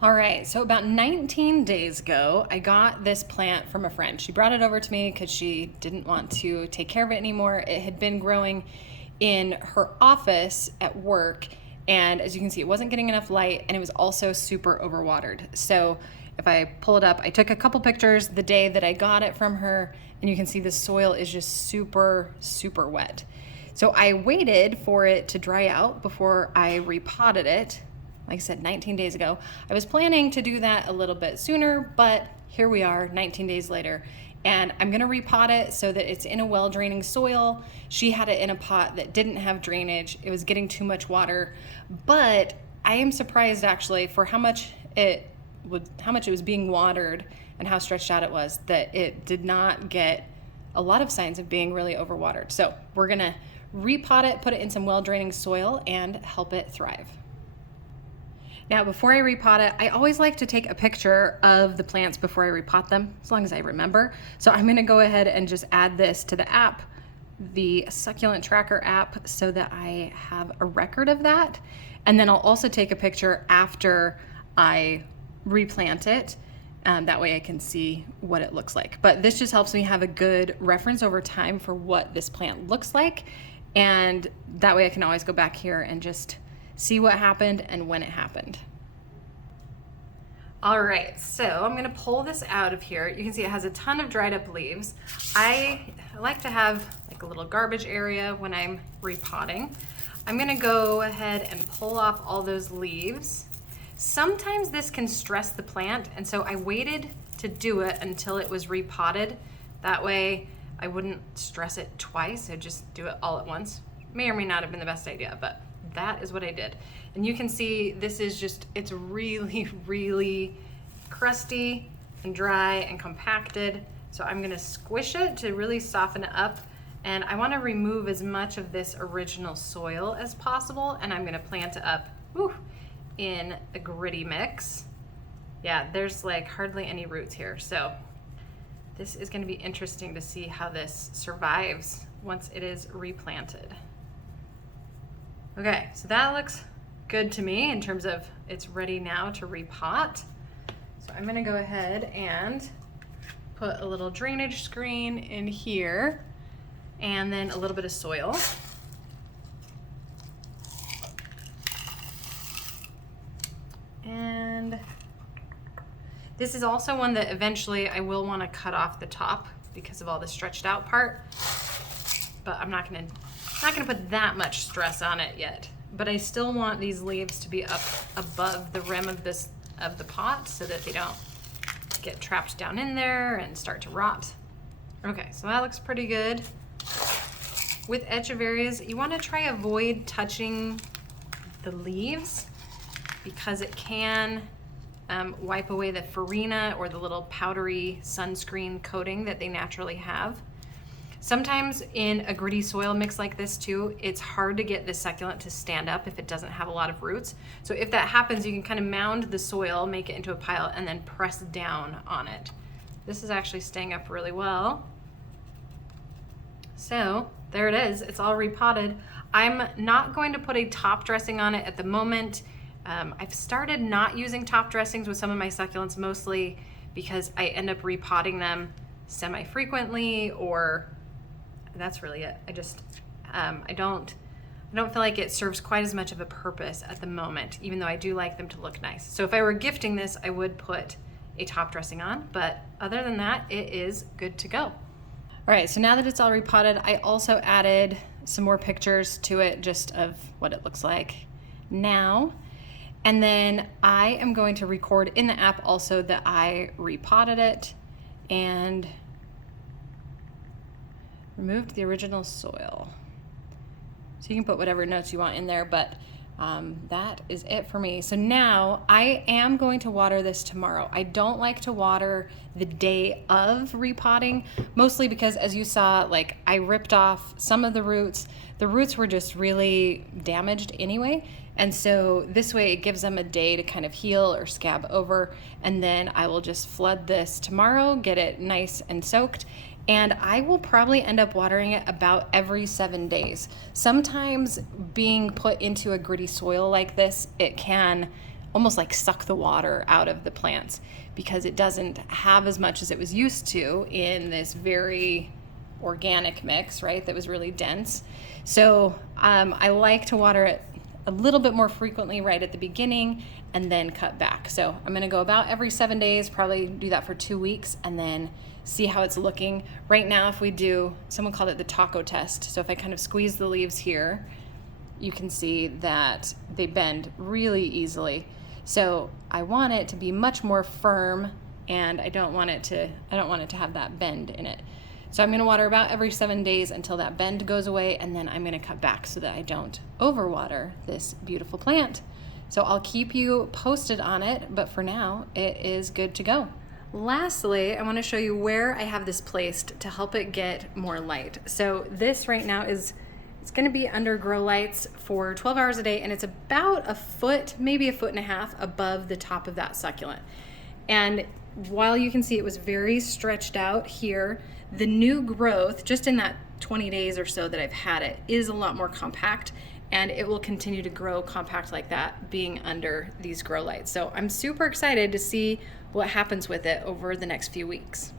All right, so about 19 days ago, I got this plant from a friend. She brought it over to me because she didn't want to take care of it anymore. It had been growing in her office at work, and as you can see, it wasn't getting enough light, and it was also super overwatered. So if I pull it up, I took a couple pictures the day that I got it from her, and you can see the soil is just super, super wet. So I waited for it to dry out before I repotted it. Like I said, 19 days ago. I was planning to do that a little bit sooner, but here we are 19 days later. And I'm gonna repot it so that it's in a well-draining soil. She had it in a pot that didn't have drainage. It was getting too much water, but I am surprised actually for how much it was being watered and how stretched out it was, that it did not get a lot of signs of being really overwatered. So we're gonna repot it, put it in some well-draining soil, and help it thrive. Now, before I repot it, I always like to take a picture of the plants before I repot them, as long as I remember. So I'm gonna go ahead and just add this to the app, the Succulent Tracker app, so that I have a record of that. And then I'll also take a picture after I replant it. That way I can see what it looks like. But this just helps me have a good reference over time for what this plant looks like. And that way I can always go back here and just see what happened and when it happened. All right, so I'm gonna pull this out of here. You can see it has a ton of dried up leaves. I like to have like a little garbage area when I'm repotting. I'm gonna go ahead and pull off all those leaves. Sometimes this can stress the plant, and so I waited to do it until it was repotted. That way I wouldn't stress it twice, I'd just do it all at once. May or may not have been the best idea, but that is what I did. And you can see this is just, it's really, really crusty and dry and compacted. So I'm gonna squish it to really soften it up. And I wanna remove as much of this original soil as possible. And I'm gonna plant it up in a gritty mix. Yeah, there's like hardly any roots here. So this is gonna be interesting to see how this survives once it is replanted. Okay, so that looks good to me in terms of it's ready now to repot. So I'm gonna go ahead and put a little drainage screen in here and then a little bit of soil. And this is also one that eventually I will wanna cut off the top because of all the stretched out part, but I'm not gonna put that much stress on it yet, but I still want these leaves to be up above the rim of the pot so that they don't get trapped down in there and start to rot. Okay, so that looks pretty good. With echeverias, you want to try avoid touching the leaves because it can wipe away the farina or the little powdery sunscreen coating that they naturally have. Sometimes in a gritty soil mix like this too, it's hard to get this succulent to stand up if it doesn't have a lot of roots. So if that happens, you can kind of mound the soil, make it into a pile, and then press down on it. This is actually staying up really well. So there it is, it's all repotted. I'm not going to put a top dressing on it at the moment. I've started not using top dressings with some of my succulents, mostly because I end up repotting them semi-frequently, or that's really it. I don't feel like it serves quite as much of a purpose at the moment, even though I do like them to look nice. So if I were gifting this, I would put a top dressing on, but other than that, it is good to go. All right, so now that it's all repotted, I also added some more pictures to it just of what it looks like now. And then I am going to record in the app also that I repotted it and removed the original soil. So you can put whatever notes you want in there, but that is it for me. So now I am going to water this tomorrow. I don't like to water the day of repotting, mostly because, as you saw, like I ripped off some of the roots. The roots were just really damaged anyway. And so this way it gives them a day to kind of heal or scab over. And then I will just flood this tomorrow, get it nice and soaked. And I will probably end up watering it about every 7 days. Sometimes being put into a gritty soil like this, it can almost like suck the water out of the plants because it doesn't have as much as it was used to in this very organic mix, right? That was really dense. So I like to water it a little bit more frequently right at the beginning and then cut back. So I'm gonna go about every 7 days, probably do that for 2 weeks and then see how it's looking. Right now, if we do, someone called it the taco test. So if I kind of squeeze the leaves here, you can see that they bend really easily. So I want it to be much more firm and I don't want it to have that bend in it. So I'm gonna water about every 7 days until that bend goes away, and then I'm gonna cut back so that I don't overwater this beautiful plant. So I'll keep you posted on it, but for now, it is good to go. Lastly, I wanna show you where I have this placed to help it get more light. So this right now it's gonna be under grow lights for 12 hours a day, and it's about a foot, maybe a foot and a half above the top of that succulent. And while you can see it was very stretched out here, the new growth, just in that 20 days or so that I've had it, is a lot more compact, and it will continue to grow compact like that being under these grow lights. So I'm super excited to see what happens with it over the next few weeks.